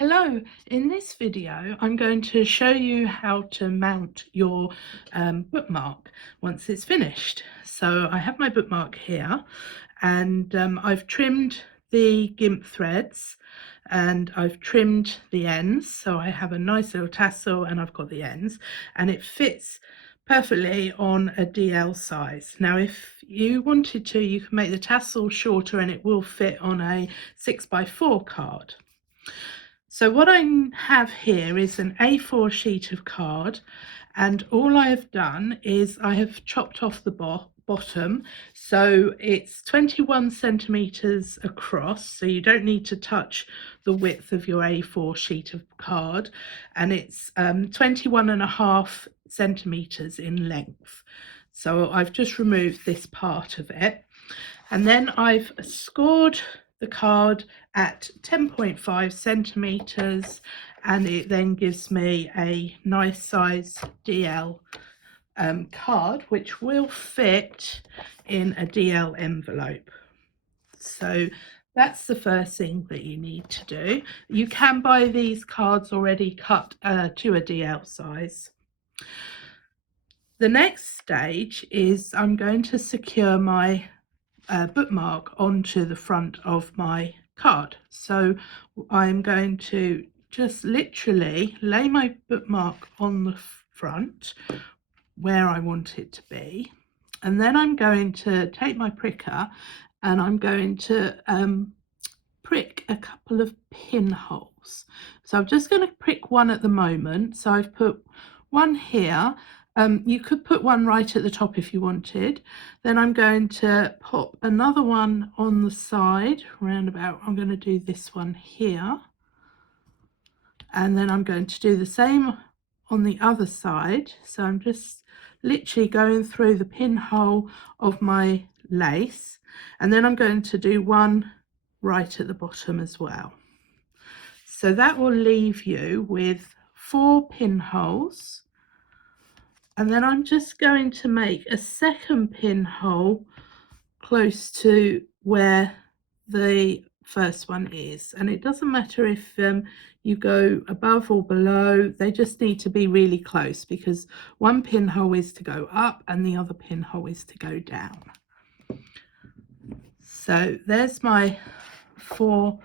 Hello, in this video I'm going to show you how to mount your bookmark once it's finished. So I have my bookmark here and I've trimmed the gimp threads and I've trimmed the ends, so I have a nice little tassel and I've got the ends, and it fits perfectly on a DL size. Now if you wanted to, you can make the tassel shorter and it will fit on a 6x4 card. So what I have here is an A4 sheet of card, and all I have done is I have chopped off the bottom, so it's 21 centimeters across, so you don't need to touch the width of your A4 sheet of card, and it's 21.5 centimeters in length. So I've just removed this part of it, and then I've scored the card at 10.5 centimeters, and it then gives me a nice size DL card which will fit in a DL envelope. So that's the first thing that you need to do. You can buy these cards already cut to a DL size. The next stage is I'm going to secure my bookmark onto the front of my card. So I'm going to just literally lay my bookmark on the front where I want it to be, and then I'm going to take my pricker and I'm going to prick a couple of pinholes. So I'm just going to prick one at the moment. So I've put one here. You could put one right at the top if you wanted. Then I'm going to pop another one on the side round about. I'm going to do this one here, and then I'm going to do the same on the other side. So I'm just literally going through the pinhole of my lace, and then I'm going to do one right at the bottom as well. So that will leave you with 4 pinholes. And then I'm just going to make a second pinhole close to where the first one is. And it doesn't matter if you go above or below, they just need to be really close, because one pinhole is to go up and the other pinhole is to go down. So there's my 4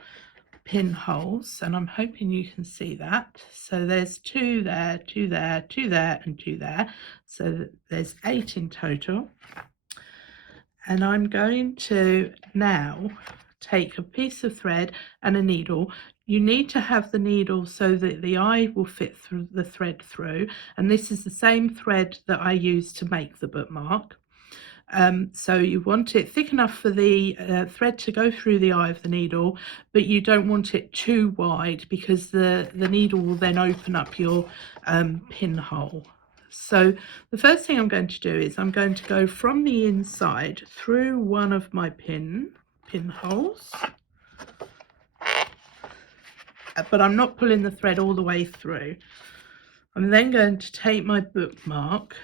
pinholes, and I'm hoping you can see that. So there's 2 there, 2 there, 2 there, and 2 there, so there's 8 in total. And I'm going to now take a piece of thread and a needle. You need to have the needle so that the eye will fit through the thread through, and this is the same thread that I used to make the bookmark. So you want it thick enough for the thread to go through the eye of the needle, but you don't want it too wide, because the needle will then open up your pinhole. So the first thing I'm going to do is I'm going to go from the inside through one of my pinholes, but I'm not pulling the thread all the way through. I'm then going to take my bookmark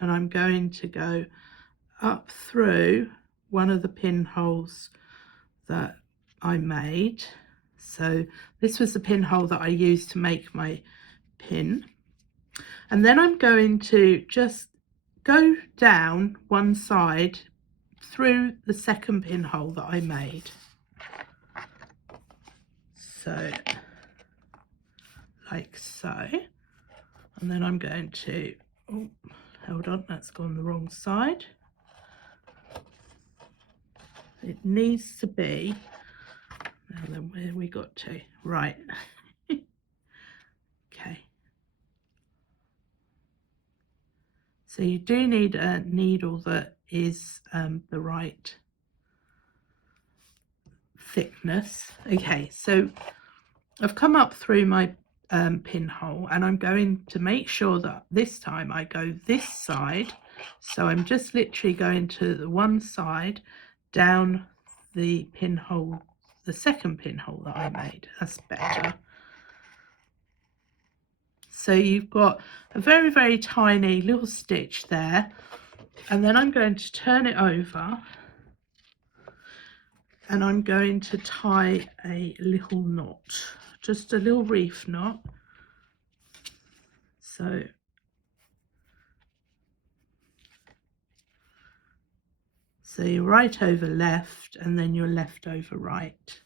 and I'm going to go up through one of the pinholes that I made. So this was the pinhole that I used to make my pin, and then I'm going to just go down one side through the second pinhole that I made. So like so, and then I'm going to, oh, hold on, that's gone the wrong side. It needs to be, now then, where we got to, right. Okay, so you do need a needle that is the right thickness. Okay, so I've come up through my pinhole, and I'm going to make sure that this time I go this side. So I'm just literally going to the one side down the pinhole, the second pinhole that I made. That's better. So you've got a very, very tiny little stitch there, and then I'm going to turn it over and I'm going to tie a little knot just a little reef knot. So you're right over left and then you're left over right.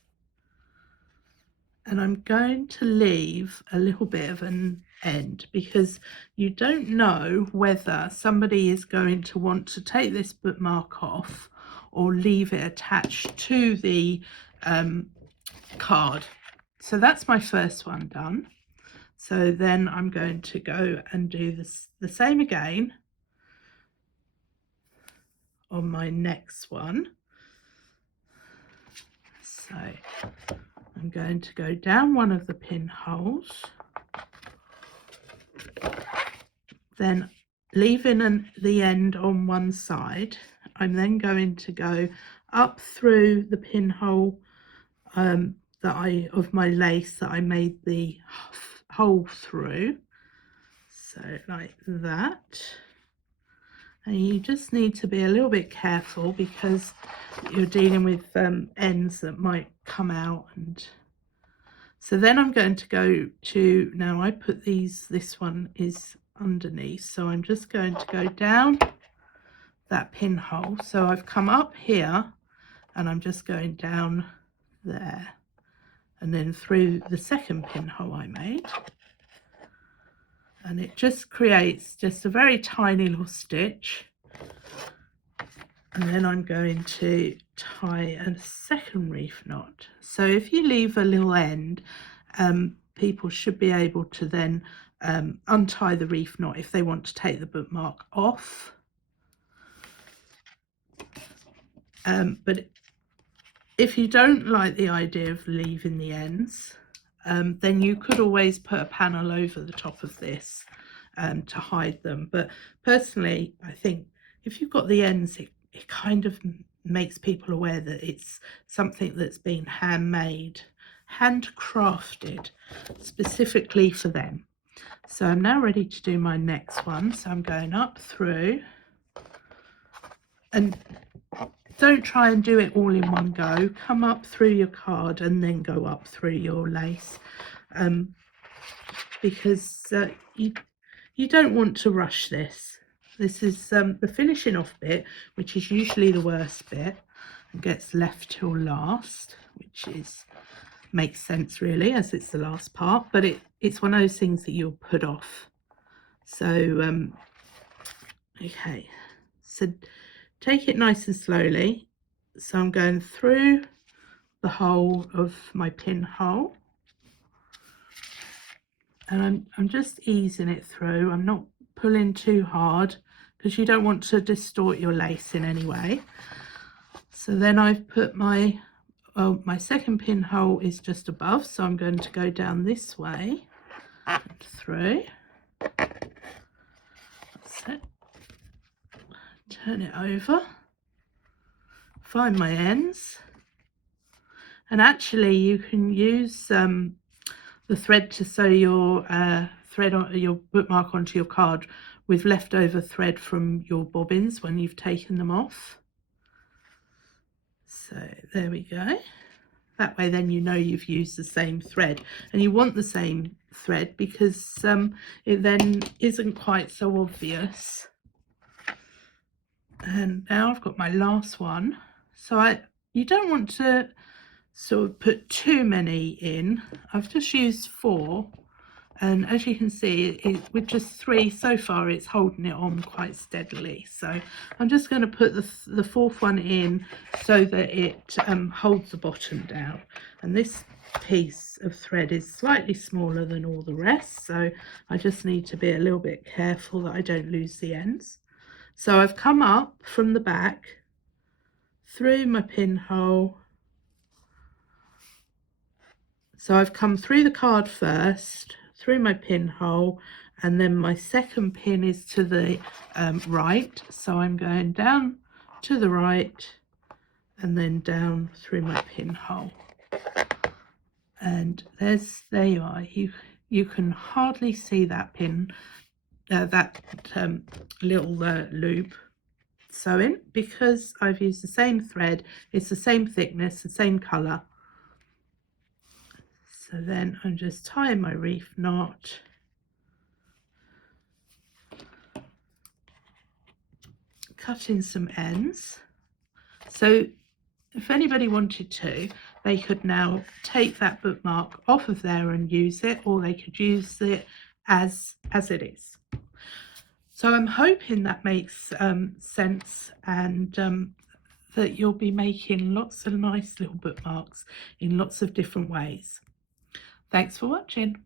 And I'm going to leave a little bit of an end because you don't know whether somebody is going to want to take this bookmark off or leave it attached to the card. So that's my first one done. So then I'm going to go and do this the same again on my next one. So I'm going to go down one of the pinholes, then leaving the end on one side. I'm then going to go up through the pinhole of my lace that I made the hole through, so like that. And you just need to be a little bit careful because you're dealing with ends that might come out. And so then I'm going to go to, now I put these, this one is underneath, so I'm just going to go down that pinhole. So I've come up here and I'm just going down there and then through the second pinhole I made, and it just creates just a very tiny little stitch. And then I'm going to tie a second reef knot. So if you leave a little end, people should be able to then untie the reef knot if they want to take the bookmark off. But if you don't like the idea of leaving the ends, then you could always put a panel over the top of this to hide them. But personally, I think if you've got the ends, it kind of makes people aware that it's something that's been handmade, handcrafted specifically for them. So I'm now ready to do my next one. So I'm going up through, and don't try and do it all in one go. Come up through your card and then go up through your lace, because you don't want to rush this. This is the finishing off bit, which is usually the worst bit and gets left till last, which makes sense really, as it's the last part, but it's one of those things that you'll put off. So okay, so take it nice and slowly. So I'm going through the hole of my pinhole, and I'm just easing it through. I'm not pulling too hard because you don't want to distort your lace in any way. So then I've put my second pinhole is just above, so I'm going to go down this way and through. That's it. Turn it over, find my ends, and actually you can use the thread to sew your your bookmark onto your card with leftover thread from your bobbins when you've taken them off. So there we go. That way then you know you've used the same thread, and you want the same thread because it then isn't quite so obvious. And now I've got my last one. So you don't want to sort of put too many in. I've just used 4, and as you can see, with just 3 so far, it's holding it on quite steadily. So I'm just going to put the 4th one in so that it holds the bottom down. And this piece of thread is slightly smaller than all the rest, so I just need to be a little bit careful that I don't lose the ends. So I've come up from the back through my pinhole. So I've come through the card first, through my pinhole, and then my second pin is to the right. So I'm going down to the right and then down through my pinhole. And there you are. You can hardly see that pin, that little loop sewing, because I've used the same thread. It's the same thickness, the same colour. So then I'm just tying my reef knot, cutting some ends. So if anybody wanted to, they could now take that bookmark off of there and use it, or they could use it as it is. So I'm hoping that makes sense, and that you'll be making lots of nice little bookmarks in lots of different ways. Thanks for watching.